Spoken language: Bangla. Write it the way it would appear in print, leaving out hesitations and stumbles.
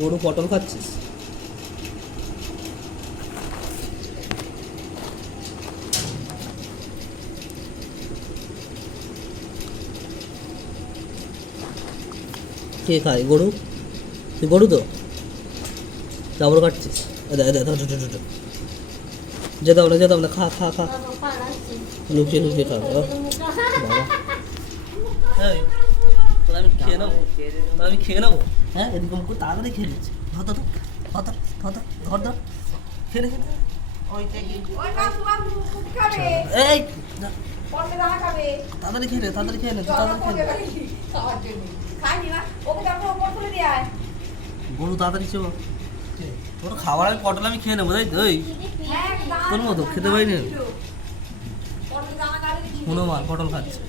গরু পটল খাচ্ছিস? কে খায় গরু? তুই গরু তো জাবর কাটছিস? যেতাম না, খা খা খা, লুকিয়ে লুকিয়ে খা। বাবা এই, তোরা আমি খেয়ে নেবো, তোরা আমি খেয়ে নেবো। হ্যাঁ, এরকম করে তাড়াতাড়ি খেয়ে নিচ্ছি। ধর ধর ধর ধর ধর ধর ধর, খেয়ে নে, খেয়ে নে। এই তাড়াতাড়ি খেয়ে নে, তাড়াতাড়ি খেয়ে নে, তাড়াতাড়ি খেয়ে নে। গরু তাড়াতাড়ি চ। তোর খাবার আমি পটল আমি খেয়ে নেবো, তাই তো? তোর মতো খেতে পারি না। হনুমান পটল খাচ্ছে।